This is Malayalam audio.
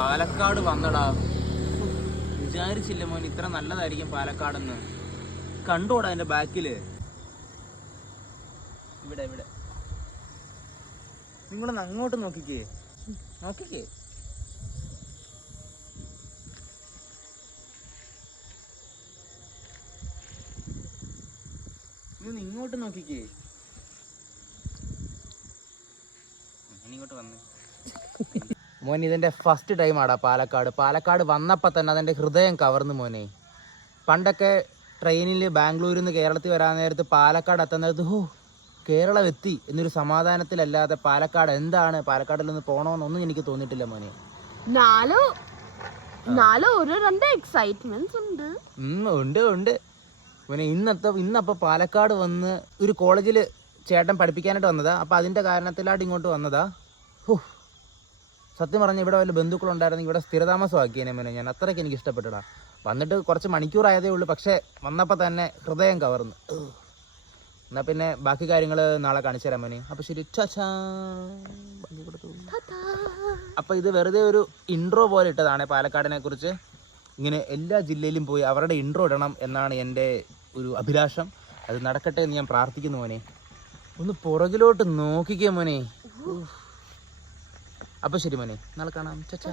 പാലക്കാട് വന്നടാ. വിചാരിച്ചില്ല മോൻ ഇത്ര നല്ലതായിരിക്കും പാലക്കാടെന്ന്. കണ്ടോടാ എന്റെ ബാക്കില്. ഇവിടെ ഇവിടെ നിങ്ങളൊന്ന് അങ്ങോട്ട് നോക്കിക്കേ. നീ ഇങ്ങോട്ട് നോക്കിക്കേ. ഇങ്ങോട്ട് വന്ന് മോൻ ഇതിന്റെ ഫസ്റ്റ് ടൈം ആടാ പാലക്കാട് വന്നപ്പോൾ തന്നെ അതെന്റെ ഹൃദയം കവർന്നു മോനെ. പണ്ടൊക്കെ ട്രെയിനിൽ ബാംഗ്ലൂരിൽ നിന്ന് കേരളത്തിൽ വരാൻ നേരത്ത് പാലക്കാട് എത്താൻ നേരത്ത് കേരളം എത്തി എന്നൊരു സമാധാനത്തിലല്ലാതെ പാലക്കാട് എന്താണ്, പാലക്കാടിൽ നിന്ന് പോണോന്നൊന്നും എനിക്ക് തോന്നിയിട്ടില്ല മോനെ. ഉണ്ട് മോനെ. ഇന്നപ്പോൾ പാലക്കാട് വന്ന് ഒരു കോളേജിൽ ചേട്ടൻ പഠിപ്പിക്കാനായിട്ട് വന്നതാ. അപ്പം അതിൻ്റെ കാരണത്തിലായിട്ട് ഇങ്ങോട്ട് വന്നതാ. സത്യം പറഞ്ഞാൽ ഇവിടെ വല്ല ബന്ധുക്കളുണ്ടായിരുന്നെങ്കിൽ ഇവിടെ സ്ഥിരതാമസമാക്കിയേനെ മോനെ. ഞാൻ അത്രയ്ക്ക് എനിക്ക് ഇഷ്ടപ്പെട്ടടാ. വന്നിട്ട് കുറച്ച് മണിക്കൂറായതേ ഉള്ളൂ, പക്ഷേ വന്നപ്പോൾ തന്നെ ഹൃദയം കവർന്നു. എന്നാൽ പിന്നെ ബാക്കി കാര്യങ്ങൾ നാളെ കാണിച്ചു തരാം മോനെ. അപ്പോൾ ശരി, അപ്പോൾ ഇത് വെറുതെ ഒരു ഇൻട്രോ പോലെ ഇട്ടതാണ് പാലക്കാടിനെ കുറിച്ച്. ഇങ്ങനെ എല്ലാ ജില്ലയിലും പോയി അവരുടെ ഇൻട്രോ ഇടണം എന്നാണ് എൻ്റെ ഒരു അഭിലാഷം. അത് നടക്കട്ടെ എന്ന് ഞാൻ പ്രാർത്ഥിക്കുന്നു മോനെ. ഒന്ന് പുറകിലോട്ട് നോക്കിക്കേ മോനെ. അപ്പോൾ ശരി മോനെ, നാളെ കാണാം. ചാ.